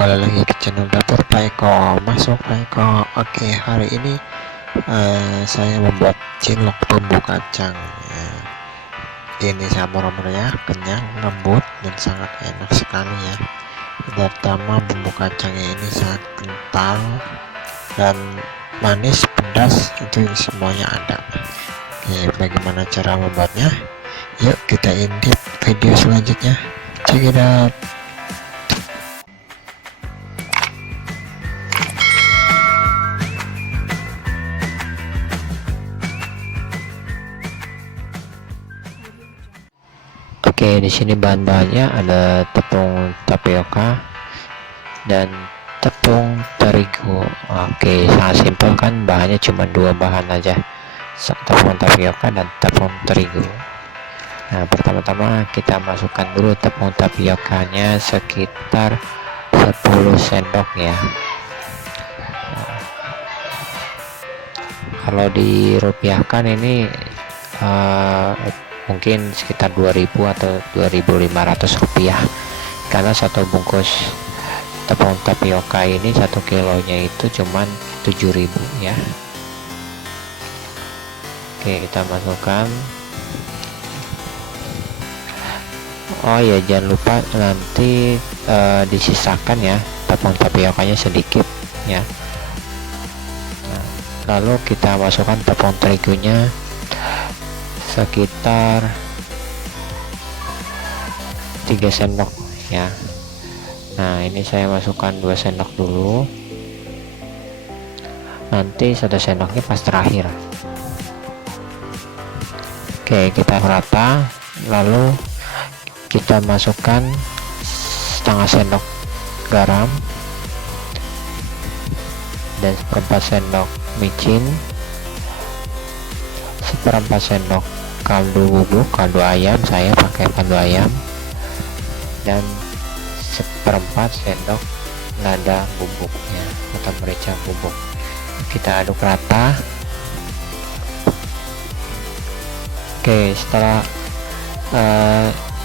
kembali lagi ke channel dapur Pak Eko. Masuk Pak Eko. Oke, hari ini saya membuat cilok bumbu kacang. Ini samur-samur ya, kenyang, lembut dan sangat enak sekali ya. Pertama, bumbu kacangnya ini sangat kental dan manis, pedas, itu semuanya ada. Oke, bagaimana cara membuatnya? Yuk kita intip video selanjutnya. Check it out. Oke, di sini bahan-bahannya ada tepung tapioka dan tepung terigu. Oke, sangat simpel kan, bahannya cuma dua bahan aja, tepung tapioka dan tepung terigu. Nah, pertama-tama kita masukkan dulu tepung tapiokanya sekitar 10 sendok ya. Kalau dirupiahkan ini mungkin sekitar 2000 atau 2500 rupiah, karena satu bungkus tepung tapioka ini 1 kilonya itu cuman 7000 ya. Oke, kita masukkan. Oh ya, jangan lupa nanti disisakan ya tepung tapiokanya sedikit ya. Nah, lalu kita masukkan tepung terigunya sekitar 3 sendok ya. Nah, ini saya masukkan 2 sendok dulu, nanti 1 sendoknya pas terakhir. Oke, kita rata, lalu kita masukkan setengah sendok garam dan 1/4 sendok micin, 1/4 sendok kaldu bubuk, kaldu ayam, saya pakai kaldu ayam, dan 1/4 sendok lada bubuknya atau merica bubuk. Kita aduk rata. Oke, setelah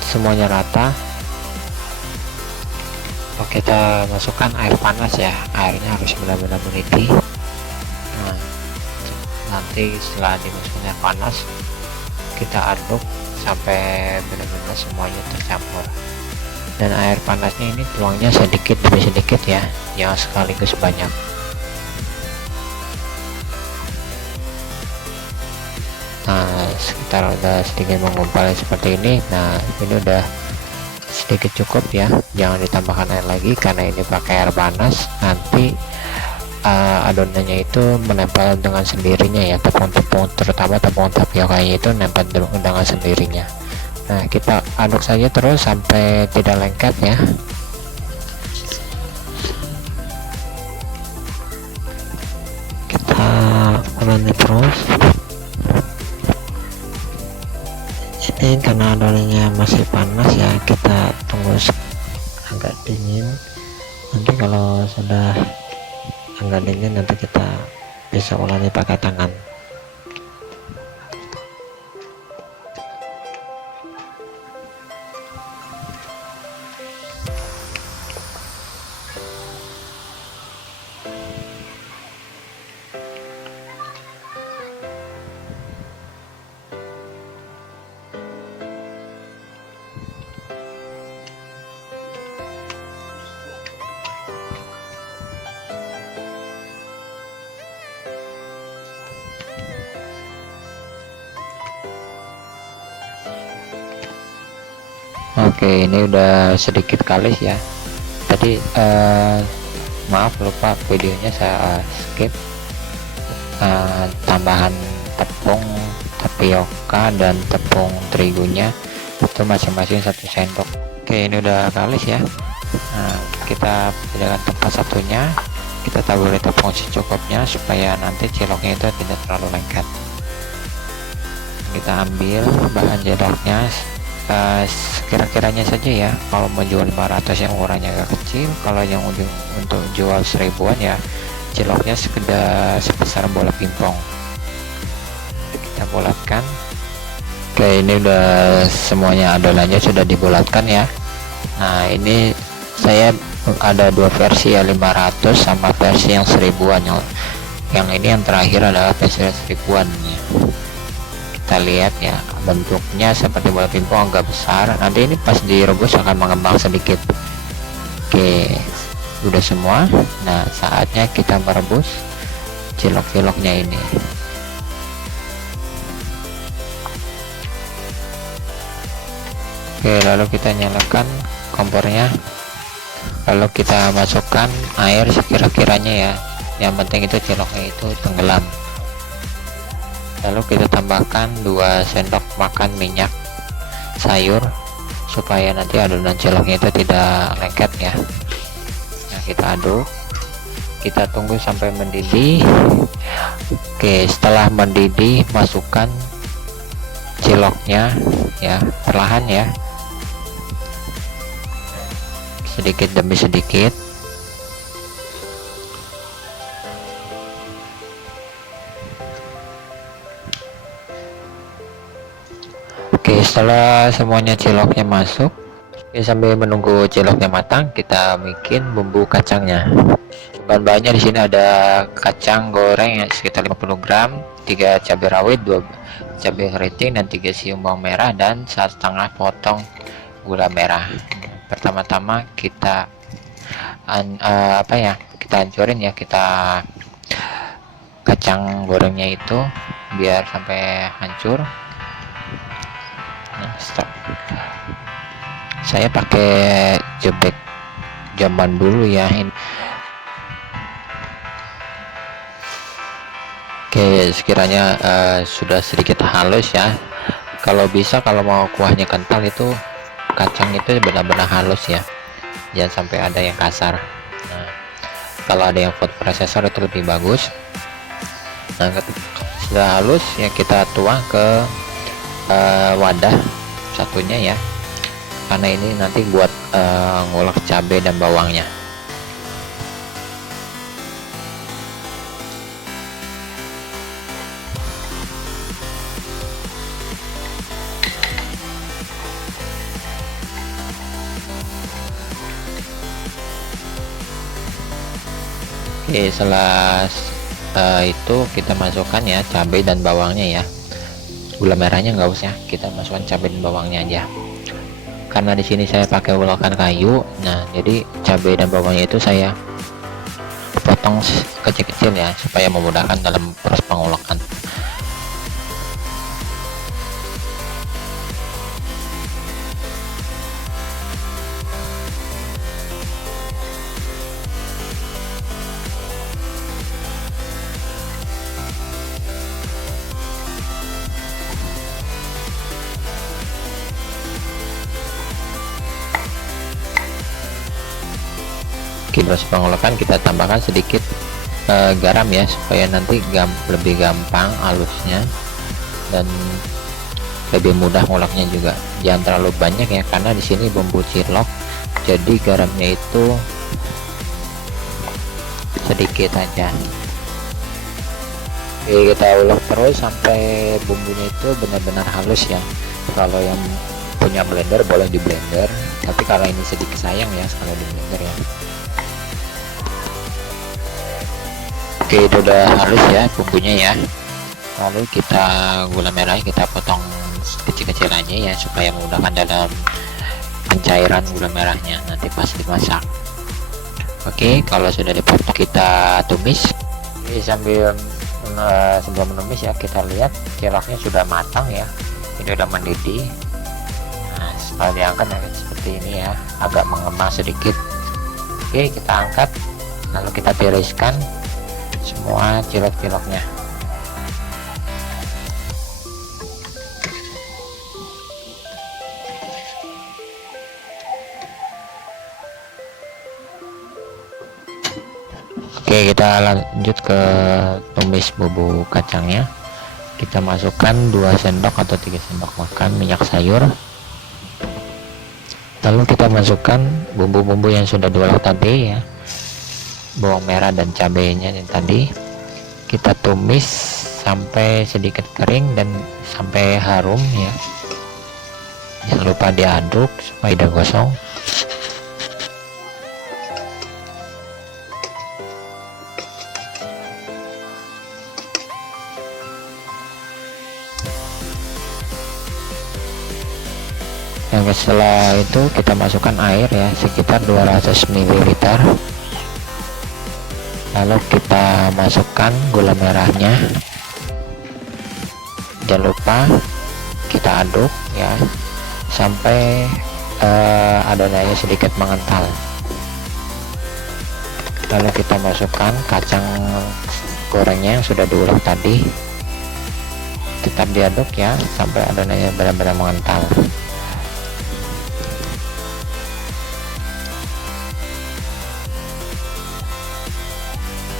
semuanya rata, kita masukkan air panas ya. Airnya harus benar-benar mendidih. Nah, nanti setelah dimasukkan air panas, kita aduk sampai benar-benar semuanya tercampur. Dan air panasnya ini tuangnya sedikit demi sedikit ya, jangan sekaligus banyak. Nah, sekitar udah sedikit menggumpal seperti ini. Nah, ini udah sedikit cukup ya, jangan ditambahkan air lagi karena ini pakai air panas. Nanti adonannya itu menempel dengan sendirinya ya, tepung-tepung terutama tepung tapiokanya itu nempel dengan sendirinya. Nah, kita aduk saja terus sampai tidak lengket ya. Kita uleni terus. Ini karena adonannya masih panas ya, kita tunggu agak dingin. Nanti kalau sudah agak dingin, nanti kita bisa uleni pakai tangan. Oke, ini udah sedikit kalis ya. Tadi maaf, lupa videonya saya skip. Tambahan tepung tapioka dan tepung terigunya itu masing-masing 1 sendok. Oke, ini udah kalis ya. Nah, kita pindahkan tempat satunya, kita taburi tepung secukupnya supaya nanti ciloknya itu tidak terlalu lengket. Kita ambil bahan ciloknya kira-kiranya saja ya. Kalau mau jual 500 yang ukurannya agak kecil, kalau yang untuk jual 1000-an ya ciloknya sekedar sebesar bola pingpong. Kita bulatkan. Oke, ini udah semuanya adonannya sudah dibulatkan ya. Nah, ini saya ada dua versi ya, 500 sama versi yang 1000-an. Yang ini yang terakhir adalah versi 1000-an ya. Kita lihat ya, bentuknya seperti bola pingpong, agak besar. Nanti ini pas direbus akan mengembang sedikit. Oke, udah semua. Nah, saatnya kita merebus cilok-ciloknya ini. Oke, lalu kita nyalakan kompornya, lalu kita masukkan air sekira-kiranya ya, yang penting itu ciloknya itu tenggelam. Lalu kita tambahkan 2 sendok makan minyak sayur supaya nanti adonan ciloknya itu tidak lengket ya. Nah, kita aduk, kita tunggu sampai mendidih. Oke, setelah mendidih masukkan ciloknya ya, perlahan ya, sedikit demi sedikit. Oke, setelah semuanya ciloknya masuk, sambil menunggu ciloknya matang, kita bikin bumbu kacangnya. Bahan-bahannya di sini ada kacang goreng sekitar 50 gram, 3 cabai rawit, 2 cabai keriting, dan 3 siung bawang merah, dan 1,5 potong gula merah. Pertama-tama kita kita hancurin ya, kita kacang gorengnya itu biar sampai hancur. Nah, saya pakai jebek zaman dulu ya ini. Oke, sekiranya sudah sedikit halus ya, kalau bisa, kalau mau kuahnya kental itu kacang itu benar-benar halus ya, jangan sampai ada yang kasar. Nah, kalau ada yang food processor itu lebih bagus. Nah, sudah halus ya, kita tuang ke wadah satunya ya, karena ini nanti buat ngulek cabai dan bawangnya. Oke, setelah itu kita masukkan ya cabai dan bawangnya ya. Gula merahnya nggak usah, kita masukkan cabai dan bawangnya aja. Karena di sini saya pakai ulekan kayu, nah jadi cabai dan bawangnya itu saya potong kecil-kecil ya, supaya memudahkan dalam proses pengulekan. Proses pengulekan kita tambahkan sedikit garam ya, supaya nanti lebih gampang halusnya dan lebih mudah nguleknya juga. Jangan terlalu banyak ya, karena di sini bumbu cilok, jadi garamnya itu sedikit aja. Oke, kita ulek terus sampai bumbunya itu benar-benar halus ya. Kalau yang punya blender boleh di blender, tapi kalau ini sedikit sayang ya kalau di blender ya. Oke, itu udah halus ya bumbunya ya. Lalu kita gula merah kita potong kecil-kecil aja ya, supaya memudahkan dalam pencairan gula merahnya nanti pas dimasak. Oke, kalau sudah dipotong kita tumis. Oke, sebelum menumis ya, kita lihat ciloknya sudah matang ya, ini udah mendidih. Nah, setelah diangkat seperti ini ya, agak mengembang sedikit. Oke, kita angkat, lalu kita tiriskan semua cilok-ciloknya. Oke, kita lanjut ke tumis bumbu kacangnya. Kita masukkan 2 sendok atau 3 sendok makan minyak sayur. Lalu kita masukkan bumbu-bumbu yang sudah diolah tadi ya, bawang merah dan cabenya yang tadi. Kita tumis sampai sedikit kering dan sampai harum ya. Jangan lupa diaduk supaya tidak gosong. Yang setelah itu kita masukkan air ya, sekitar 200 ml. Lalu kita masukkan gula merahnya. Jangan lupa kita aduk ya sampai adonannya sedikit mengental. Lalu kita masukkan kacang gorengnya yang sudah diulek tadi. Tetap diaduk ya sampai adonannya benar-benar mengental.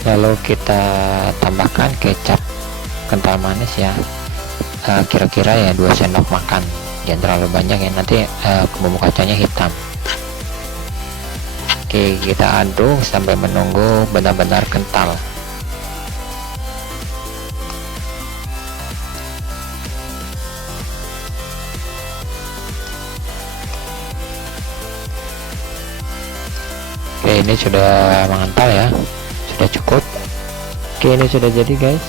Lalu kita tambahkan kecap kental manis ya, kira-kira ya 2 sendok makan, jangan terlalu banyak ya, nanti bumbu kacangnya hitam. Oke, kita aduk sampai menunggu benar-benar kental. Oke, ini sudah mengental ya, sudah cukup. Oke, ini sudah jadi guys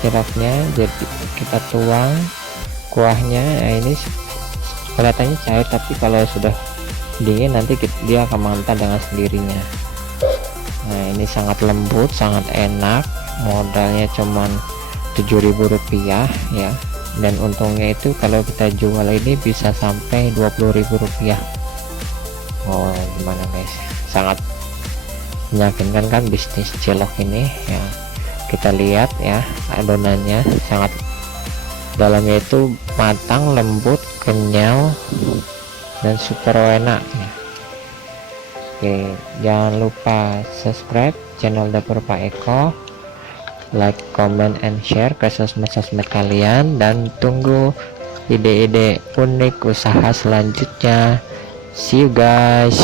ciloknya. Jadi kita tuang kuahnya. Nah, ini kelihatannya cair, tapi kalau sudah dingin nanti dia akan mengental dengan sendirinya. Nah, ini sangat lembut, sangat enak, modalnya cuman Rp7.000 ya, dan untungnya itu kalau kita jual ini bisa sampai Rp20.000. Oh, gimana guys, sangat meyakinkan kan bisnis cilok ini ya. Kita lihat ya, adonannya sangat dalamnya itu matang, lembut, kenyal, dan super enak ya. Oke, jangan lupa subscribe channel Dapur Pak Eko, like, comment, and share ke sosmed-sosmed kalian, dan tunggu ide-ide unik usaha selanjutnya. See you guys.